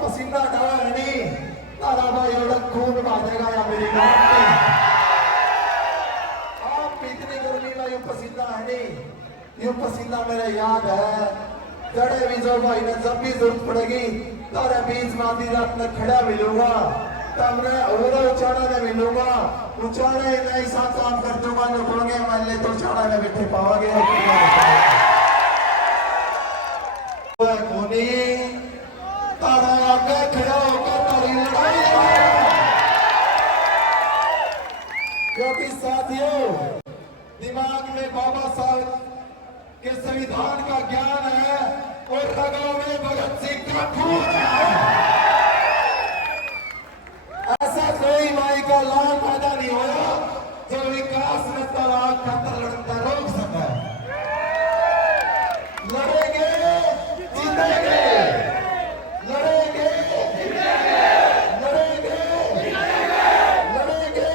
पसीना डाला नहीं तारा भाई और खून बहाएगा या मेरी गांव में आप इतनी गर्मी में यू पसीना है नहीं यू पसीना मेरे याद है जड़े विजय भाई ने जब भी जरूरत पड़ेगी तारे बीच में आधी रात में खड़ा मिलूंगा तमने और उचाड़ा में मिलूंगा उचाड़े नहीं साथ काम कर दूंगा न पड़ोगे मान ले तो उचाड़ा में बैठे पाओगे कोनी तारा आगे खड़ा होकर तारी लड़ाई क्योंकि साथियों दिमाग में बाबा साहब के संविधान का ज्ञान है और रगों में भगत सिंह का खून है ऐसा कोई माई का लाल पैदा नहीं होया जो विकास में तलाक खतर लड़ता रोक सके लड़ेंगे जीतेंगे लड़ेंगे लड़ेंगे लड़ेंगे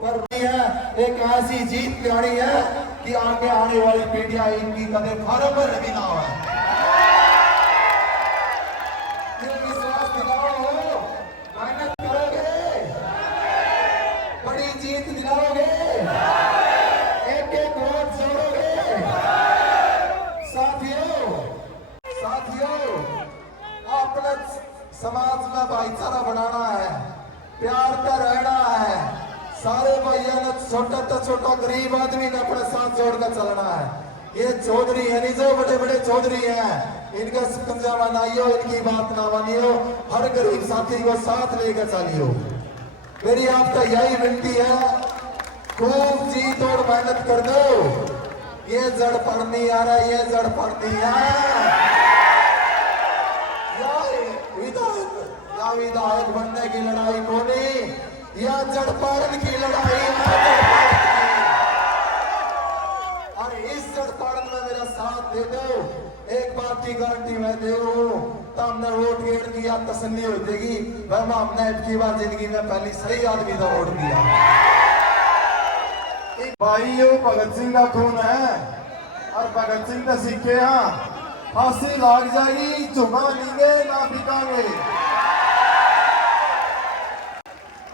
पर एक ऐसी जीत की आनी है कि आगे आने वाली पीढ़ियां इनकी कदे फार्म पर भी ना हो विश्वास दिलाओ मेहनत करोगे बड़ी जीत दिलाओगे एक एक वोट जोड़ोगे साथियों साथियों अपने समाज में भाईचारा बढ़ाना है प्यार का रहना है सारे भाइयों ने छोटा तो छोटा गरीब आदमी ने अपने साथ जोड़कर चलना है ये चौधरी है नहीं जो बड़े बड़े चौधरी हैं इनका शिकंजा बनाइयो इनकी बात ना मानियो हर गरीब साथी को साथ लेकर चलियो मेरी आपका यही विनती है खूब जी तोड़ मेहनत कर दो ये जड़ पड़नी आ रहा है ये जड़ पड़नी है विधायक बनने की लड़ाई कोनी या जड़ पाड़न की लड़ाई और इस जड़ पाड़न में मेरा साथ दे दो एक बात की गारंटी मैं दे रहा हूं तो हमने वोट गेट किया तसल्ली हो जाएगी वह हमने इतनी बार जिंदगी में पहली सही आदमी का वोट दिया भाई यो भगत सिंह का खून है और भगत सिंह तो सीखे हाँ फांसी लाग जाएगी झुमा लेंगे ना बिकाएंगे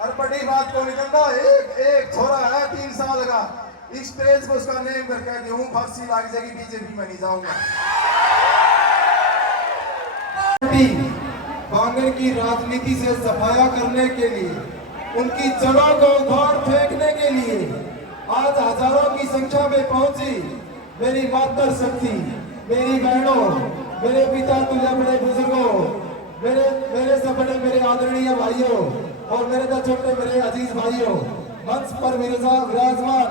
और बड़ी बात को निकलता एक छोरा है 3 साल का इस स्टेज को उसका नेम करके हूँ फांसी लाग जाएगी बीजेपी में नहीं जाऊंगा बांगर की राजनीति से सफाया करने के लिए उनकी जड़ों को उखाड़ फेंकने के लिए आज हजारों की संख्या में पहुंची मेरी मातर शक्ति मेरी बहनों मेरे पिता तुल्य बड़े बुजुर्गों मेरे से बड़े मेरे आदरणीय भाइयों और मेरे तो छोटे मेरे अजीज भाइयों मंच पर विराजमान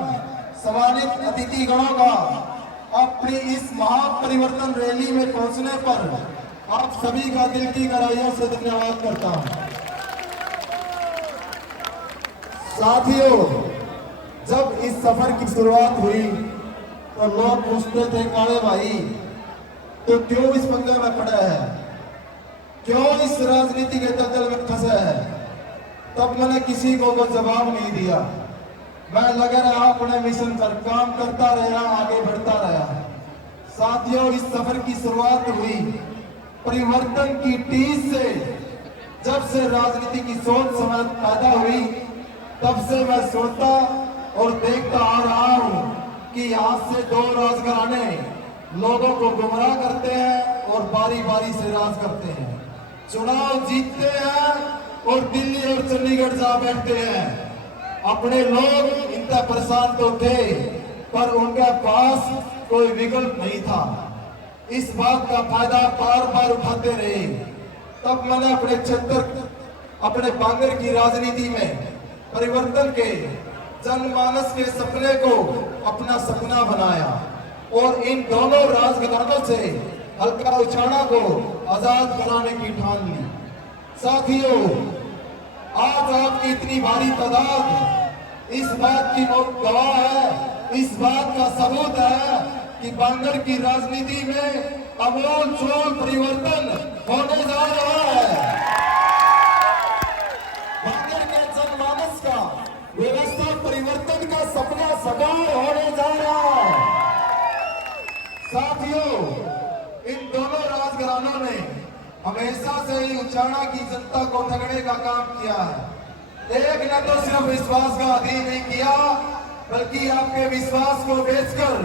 सम्मानित अतिथि गणों का अपनी इस महापरिवर्तन रैली में पहुंचने पर आप सभी का दिल की गहराइयों से धन्यवाद करता हूं साथियों जब इस सफर की शुरुआत हुई तो लोग पूछते थे काले भाई तो क्यों इस पंगे में पड़ा है क्यों इस राजनीति के दलदल में फंसा है तब मैंने किसी को जवाब नहीं दिया मैं लगा रहा अपने मिशन पर काम करता रहा आगे बढ़ता रहा साथियों इस सफर की शुरुआत हुई परिवर्तन की टीस से जब से राजनीति की सोच समझ पैदा हुई तब से मैं सोचता और देखता आ रहा हूं कि आज से 2 राजघराने लोगों को गुमराह करते हैं और बारी बारी से राज करते हैं चुनाव जीतते हैं और दिल्ली और चंडीगढ़ जा बैठते हैं अपने लोग इनका परेशान तो थे पर उनके पास कोई विकल्प नहीं था इस बात का फायदा बार बार उठाते रहे तब मैंने अपने क्षेत्र अपने बांगर की राजनीति में परिवर्तन के जनमानस के सपने को अपना सपना बनाया और इन दोनों राजघरानों से हल्का उछाड़ा को आजाद कराने की ठान ली साथियों आज आपकी इतनी भारी तादाद इस बात की गवाह है इस बात का सबूत है कि बांगर की राजनीति में अमूल चूल परिवर्तन होने जा रहा है बांगर के जनमानस का व्यवस्था परिवर्तन का सपना साकार होने जा रहा है साथियों इन दोनों राजघरानों ने हमेशा से ही उचाना की जनता को ठगने का काम किया है। एक न तो सिर्फ विश्वास का अधीन नहीं किया, बल्कि आपके विश्वास को बेचकर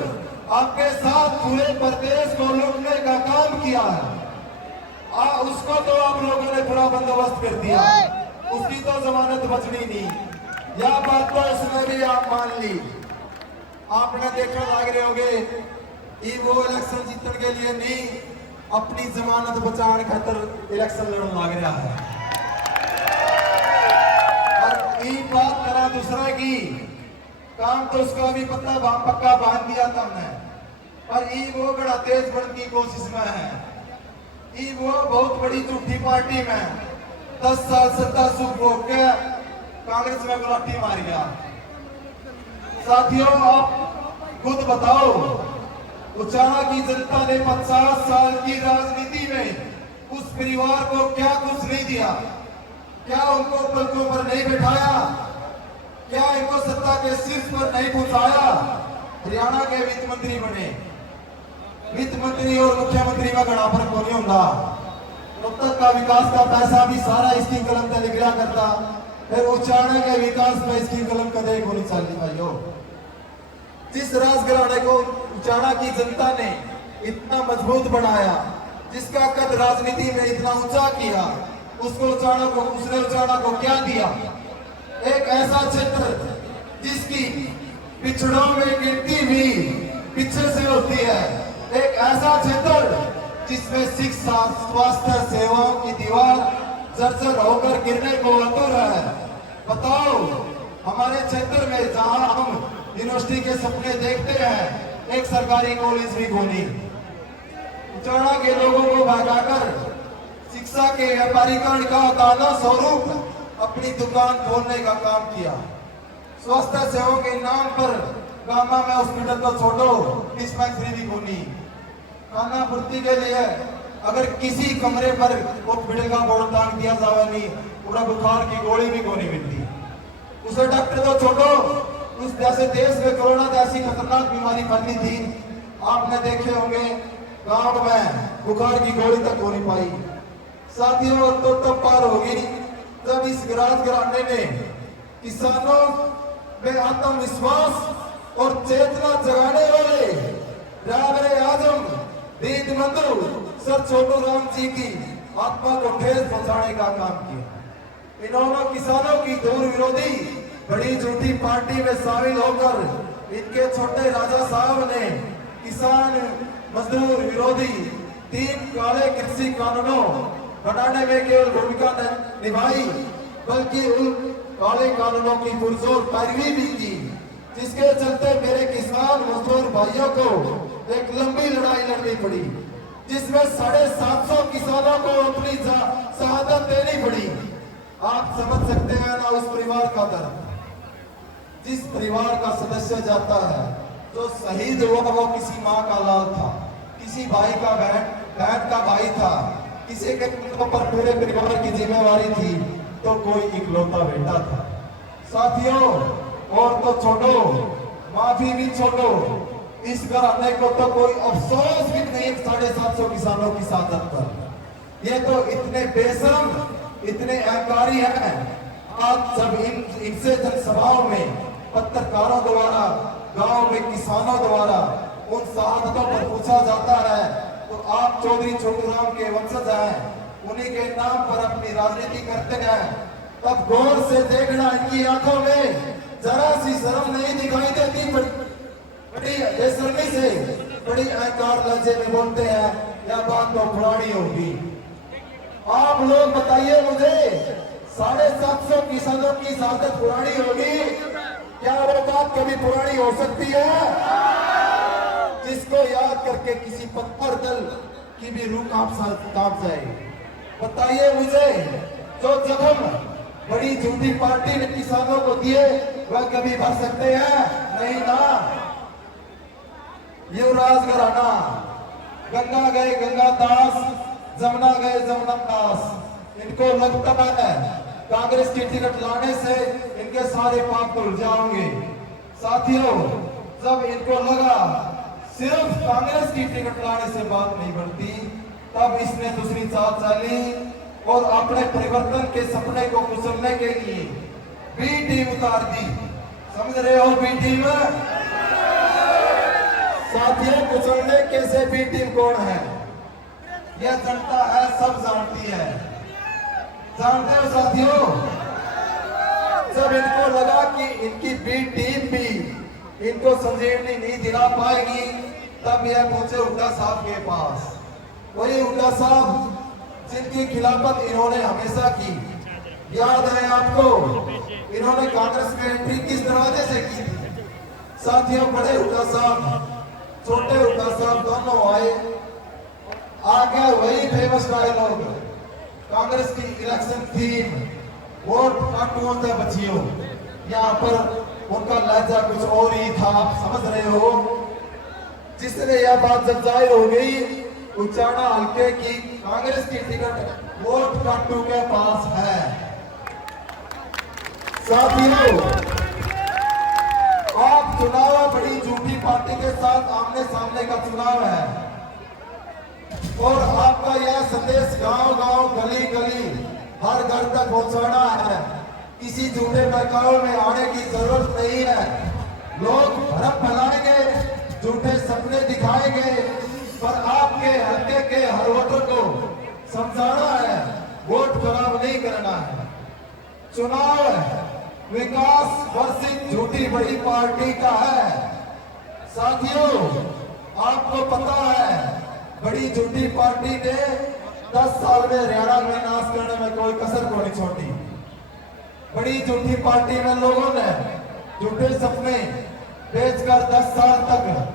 आपके साथ पूरे प्रदेश को लूटने का काम किया है। उसको तो आप लोगों ने पूरा बंदोबस्त कर दिया, उसकी तो जमानत बचनी नहीं। यह बात तो इसमें भी आप मान ली। आपने देखा लग रहे होंगे ये वो इलेक्शन जीतने के लिए नहीं, अपनी जमानत बचाने खातर इलेक्शन लड़न लग रहा है। और ये बात करा दूसरा की काम तो उसका भी पक्का बांध दिया था हमने, पर ये वो बड़ा तेज बढ़ने की कोशिश में है। ये वो बहुत बड़ी झूठी पार्टी में 10 साल सत्ता सुख भोग के कांग्रेस में गुलाटी मार गया। साथियों, आप खुद बताओ, उचाना की जनता ने 50 साल की राजनीति में उस परिवार को क्या कुछ नहीं दिया? क्या उनको पलकों पर नहीं बैठाया? क्या इनको सत्ता के शीर्ष पर नहीं पहुंचाया? हरियाणा के वित्त मंत्री बने, वित्त मंत्री और मुख्यमंत्री में घना फर्क नहीं होता। तब तक का विकास का पैसा भी सारा इसकी कलम का निकला करता, फिर उचाना के विकास में इसकी कलम कदे होनी चाहिए भाइयों। जिस राजघराने को उचाना की जनता ने इतना मजबूत बनाया, जिसका कद राजनीति में इतना ऊंचा किया, उसने उचाना को क्या दिया? एक ऐसा क्षेत्र जिसकी पिछड़ों में गिनती भी पीछे से होती है, एक ऐसा क्षेत्र जिसमें शिक्षा स्वास्थ्य सेवाओं की दीवार जर्जर होकर गिरने को आतुर है। बताओ, हमारे क्षेत्र में जहां हम यूनिवर्सिटी के सपने देखते हैं, एक सरकारी कॉलेज भी खोली। उचाना के लोगों को भगाकर शिक्षा के व्यापारीकरण का दाना स्वरूप अपनी दुकान खोलने का काम किया। स्वास्थ्य सेवाओं के नाम पर गामा में हॉस्पिटल तो छोड़ो, डिस्पेंसरी भी खोली। खाना पूर्ति के लिए अगर किसी कमरे पर हॉस्पिटल का बोर्ड टांग दिया जावे नहीं, पूरा बुखार की गोली भी कोई नहीं मिलती। उसे डॉक्टर तो छोड़ो, उस जैसे देश में कोरोना जैसी खतरनाक बीमारी फैली थी, आपने देखे होंगे, गांव में बुखार की गोली तक हो नहीं पाई। साथियों, तो तब पार होगी जब इस राजघराने ने किसानों में आत्मविश्वास और चेतना जगाने वाले राबरे आजम दीन बंधु सर छोटू राम जी की आत्मा को ठेस पहुंचाने का काम किया। इन्होंने किसानों की दूर विरोधी बड़ी झूठी पार्टी में शामिल होकर इनके छोटे राजा साहब ने किसान मजदूर विरोधी 3 काले कृषि कानूनों बनाने में केवल भूमिका निभाई, बल्कि उन काले कानूनों की पुरजोर पैरवी भी की, जिसके चलते मेरे किसान मजदूर भाइयों को एक लंबी लड़ाई लड़नी पड़ी, जिसमें 750 किसानों को अपनी शहादत देनी पड़ी। आप समझ सकते हैं ना उस परिवार का दर्द। जिस परिवार का सदस्य जाता है, जो शहीद हुआ, वो किसी माँ का लाल था, किसी भाई का बहन का भाई था, किसी के पर पूरे परिवार की जिम्मेवारी थी, तो कोई इकलौता बेटा था। साथियों, और तो छोड़ो, माफी भी छोड़ो, इस घराने को तो कोई अफसोस भी नहीं 750 किसानों की शहादत पर। ये तो इतने बेशर्म, इतने अहंकारी हैं। आज जब इनसे जनसभाओं में पत्रकारों द्वारा, गांव में किसानों द्वारा उन शहादतों पर पूछा जाता है, तो आप चौधरी छोटू राम के वंशज हैं, उन्हीं के नाम पर अपनी राजनीति करते हैं, तब गौर से देखना, इनकी आंखों में जरा सी शर्म नहीं दिखाई देती? बड़ी बेशर्मी से, बड़ी अहंकार लहजे में बोलते हैं, यह बात तो पुरानी होगी। आप लोग बताइए मुझे, 750 किसानों की शहादत पुरानी होगी? क्या वो बात कभी पुरानी हो सकती है? जिसको याद करके किसी पत्थर दल की भी रूह कांप जाए। बताइए मुझे, जो जख्म बड़ी झूठी पार्टी ने किसानों को दिए, वह कभी भर सकते हैं? नहीं ना। युवराज घराना, गंगा गए गंगा दास, जमुना गए जमुना दास। इनको लगता है कांग्रेस की टिकट लाने से इनके सारे पाप धुल जाएंगे। साथियों, जब इनको लगा सिर्फ कांग्रेस की टिकट लाने से बात नहीं बनती, तब इसने दूसरी चाल चली और अपने परिवर्तन के सपने को कुचलने के लिए बी टीम उतार दी। समझ रहे हो बी टीम? साथियों, कुचलने के से बी टीम कौन है यह जनता है, सब जानती है। जानते हो साथियों, जब इनको लगा कि इनकी बी टीम भी इनको संजीवनी नहीं दिला पाएगी, तब यह पहुंचे हुड्डा साहब के पास। वही हुड्डा साहब जिनकी खिलाफत इन्होंने हमेशा की। याद है आपको, इन्होंने कांग्रेस में एंट्री किस दरवाजे से की थी? साथियों, बड़े हुड्डा साहब, छोटे हुड्डा साहब दोनों आए। आगे वही फेमस डायलॉग, कांग्रेस की इलेक्शन थीम, वोट काटू होता है बच्चियों। यहाँ पर उनका लहजा कुछ और ही था, आप समझ रहे हो। जिसने यह बात जब जाहिर हो गई उचाना हल्के की, कांग्रेस की टिकट वोट काटू के पास है। साथियों, आप चुनाव बड़ी झूठी पार्टी के साथ आमने सामने का चुनाव है और आपका यह संदेश गांव गांव गली गली हर घर तक पहुंचाना है। किसी झूठे बहकावे में आने की जरूरत नहीं है। लोग भरम फैलाएंगे, झूठे सपने दिखाएंगे, पर आपके हल्के के हर वोटर को समझाना है, वोट खराब नहीं करना है। चुनाव विकास वर्षित झूठी बड़ी पार्टी का है। साथियों, आपको पता है बड़ी झूठी पार्टी ने 10 साल में हरियाणा में नाश करने में कोई कसर को नहीं छोड़ी। बड़ी झूठी पार्टी में लोगों ने झूठे सपने बेचकर 10 साल तक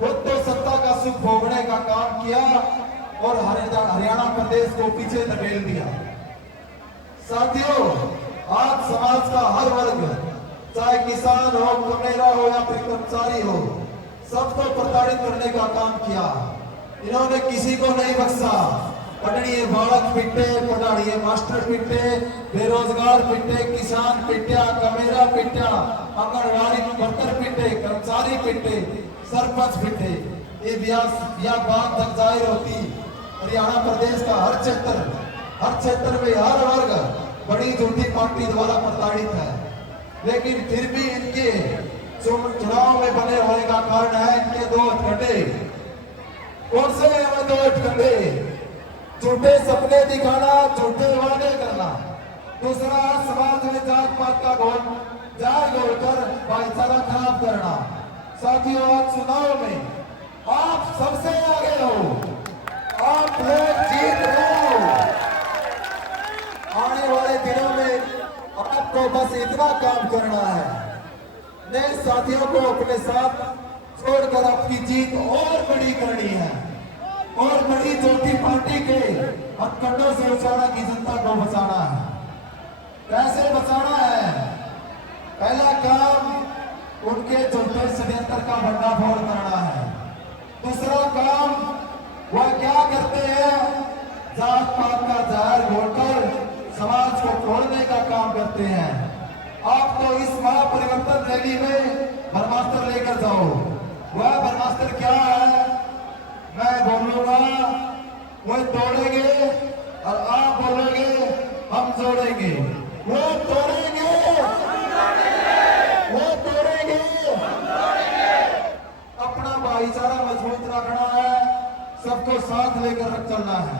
खुद तो सत्ता का सुख भोगने का काम किया और हरियाणा प्रदेश को पीछे धकेल दिया। साथियों, आज समाज का हर वर्ग, चाहे किसान हो, कमेरा हो या फिर कर्मचारी हो, सबको प्रताड़ित करने का काम किया। इन्होंने किसी को नहीं बख्शा। पढ़िए बालक पिटे, पढ़ाड़िए मास्टर पिटे, बेरोजगार पिटे, किसान पिटा, कमेरा पिटा, आंगनबाड़ी वर्कर पिटे, कर्मचारी पिटे, सरपंच पिटे। यह बात तक जाहिर होती हरियाणा प्रदेश का हर क्षेत्र में हर वर्ग बड़ी झूठी पार्टी द्वारा प्रताड़ित है। लेकिन फिर भी इनके चुनाव में बने होने का कारण है इनके दो हथकंडे। कौन से हमें दो हथकंडे? झूठे सपने दिखाना, झूठे वादे करना। दूसरा, समाज में जात पात का जाल घोलकर भाईचारा खराब करना। साथियों, आज चुनाव में आप सबसे आगे हो, आप लोग जीत रहे हो। आने वाले दिनों में आपको बस इतना काम करना है, नए साथियों को अपने साथ छोड़कर आपकी जीत और बड़ी करनी है और बड़ी झूठी पार्टी के हथकंडों से उचाना की जनता को बचाना है। कैसे बचाना है? पहला काम उनके झूठे षड्यंत्र का भंडाफोड़ करना है। दूसरा काम वह क्या करते हैं, जात पात का जहर घोलकर समाज को तोड़ने का काम करते हैं। आप तो इस महापरिवर्तन रैली में ब्रह्मास्त्र लेकर जाओ। वह ब्रह्मास्त्र क्या है? मैं बोलूंगा वो तोड़ेंगे और आप बोलोगे हम जोड़ेंगे। वो तोड़ेंगे, वो तोड़ेंगे। अपना भाईचारा मजबूत रखना है, सबको साथ लेकर चलना है।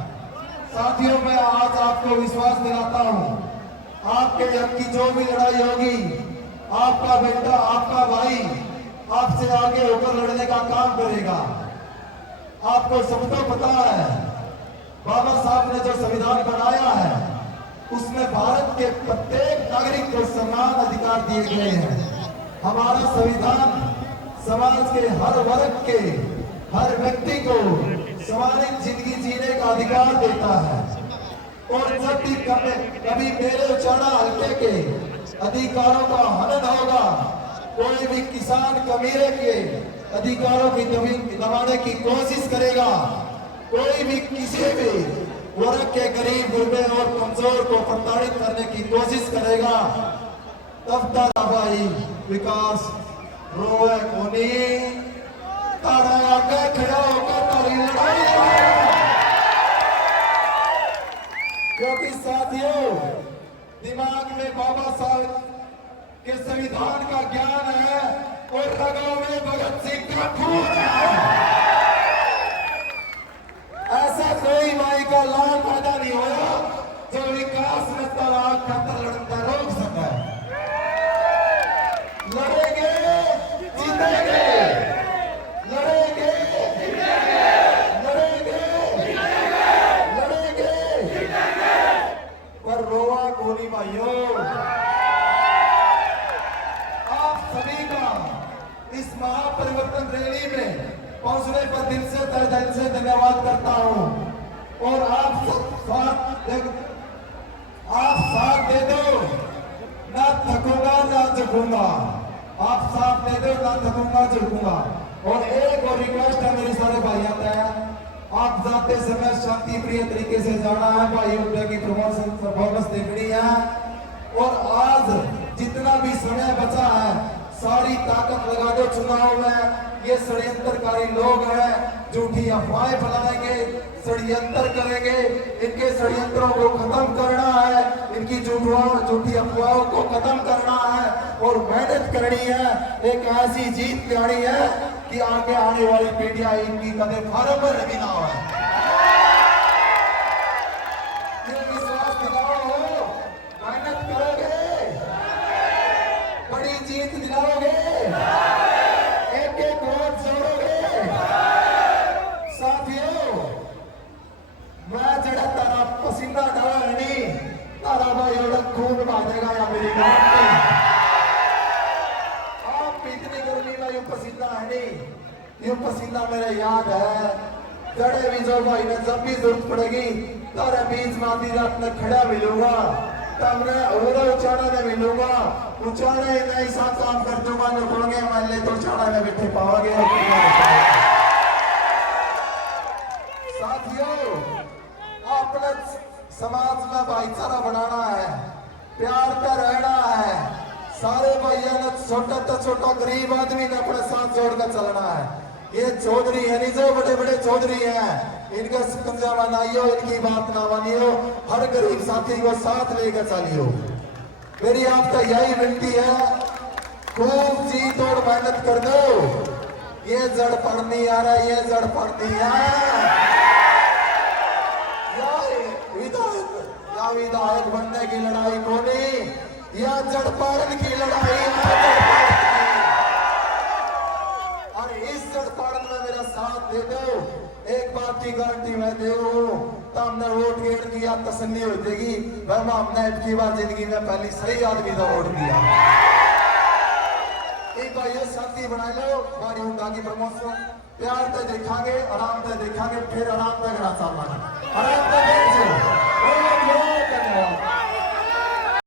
साथियों, मैं आज आपको विश्वास दिलाता हूं, आपके हक की जो भी लड़ाई होगी, आपका बेटा, आपका भाई आपसे आगे होकर लड़ने का काम करेगा। आपको सबको पता है, बाबा साहब ने जो संविधान बनाया है उसमें भारत के प्रत्येक नागरिक को समान अधिकार दिए गए हैं। हमारा संविधान समाज के हर वर्ग के हर व्यक्ति को समान जिंदगी जीने का अधिकार देता है। और जब भी कभी मेरे उचाना हल्के के अधिकारों का हनन होगा, कोई भी किसान कमीरे के अधिकारों की दबाने की कोशिश करेगा, कोई भी किसी भी वर्ग के गरीब, गुरबे और कमजोर को प्रताड़ित करने की कोशिश करेगा, तब तक भाई विकास रोए कोनी तारा आगे खड़ा होकर तारी लड़ाई। क्योंकि साथियों दिमाग में बाबा साहब के संविधान का ज्ञान है और रगों में भगत सिंह का खून है। ऐसा कोई माई का लाल पैदा नहीं होया जो विकास में तलाक खतर लड़ता रोक सके। लड़ेंगे जीतेंगे, लड़ेंगे लड़ेंगे लड़ेंगे, पर रोआ गोली भाइयों। आप सभी का इस महापरिवर्तन रैली में पहुंचने पर दिल से धन्यवाद करता हूं। और आप साथ दे दो, ना थकूंगा ना झुकूंगा। आप साथ दे दो, ना थकूंगा झुकूंगा। और एक और रिक्वेस्ट है मेरे सारे भाइयों का, आप जाते समय शांति प्रिय तरीके से जाना है भाई, उनके की परफॉर्मेंस देखनी है। और आज जितना भी समय बचा है सारी ताकत लगा दो चुनाव में। ये षड्यंत्रकारी लोग हैं, झूठी अफवाहें फैलाएंगे, षड्यंत्र करेंगे। इनके षड्यंत्रों को खत्म करना है, इनकी झूठी अफवाहों को खत्म करना है और मेहनत करनी है। एक ऐसी जीत लानी है कि आगे आने वाली पीढ़ियां इनकी कदे फार्म पर भी ना हो। ये विश्वास दिलाओ, मेहनत करोगे, बड़ी जीत दिलाओगे, एक एक वोट जोड़ोगे। साथियों मैं जड़ा तारा पसीना डाला नहीं, तारा भाई खून बहादेगा या मेरी गांव में। आप इतनी गर्मी में यू पसीना है नहीं, यू पसीना मेरा याद है। जड़े विजय भाई ने जब भी जरूरत पड़ेगी तारे बीच में आधी रात में खड़ा मिलूंगा, तमने उचाड़ा में मिलूंगा। उचाड़े में ऐसा काम कर दूंगा न बोलोगे मान ले तो उचाड़ा में बैठे पाओगे। साथियों अपने समाज में भाईचारा बनाना है, प्यार का रहना है। सारे भाइयों ने छोटा तो छोटा गरीब आदमी ने अपने साथ जोड़कर चलना है। ये चौधरी है नहीं जो बड़े बड़े चौधरी हैं, इनका शिकंजा बनाइयो, इनकी बात ना मानियो। हर गरीब साथी को साथ लेकर चलियो। मेरी आपका यही विनती है, खूब जी तोड़ मेहनत कर दो। ये जड़ पड़नी आ रहा है, ये जड़ पड़नी है। विधायक बनने की लड़ाई को नहीं, या जड़ पाड़न की लड़ाई है। और इस जड़ पाड़न में मेरा साथ दे दो। एक बात की गारंटी मैं दे तो हमने वोट गेट दिया तसल्ली हो जाएगी। वह हमने इतनी बार जिंदगी में पहली सही आदमी का वोट दिया। एक बार ये शांति बना लो, हमारी उनका की प्रमोशन प्यार से देखांगे, आराम से देखांगे, फिर आराम से घरा सामान आराम से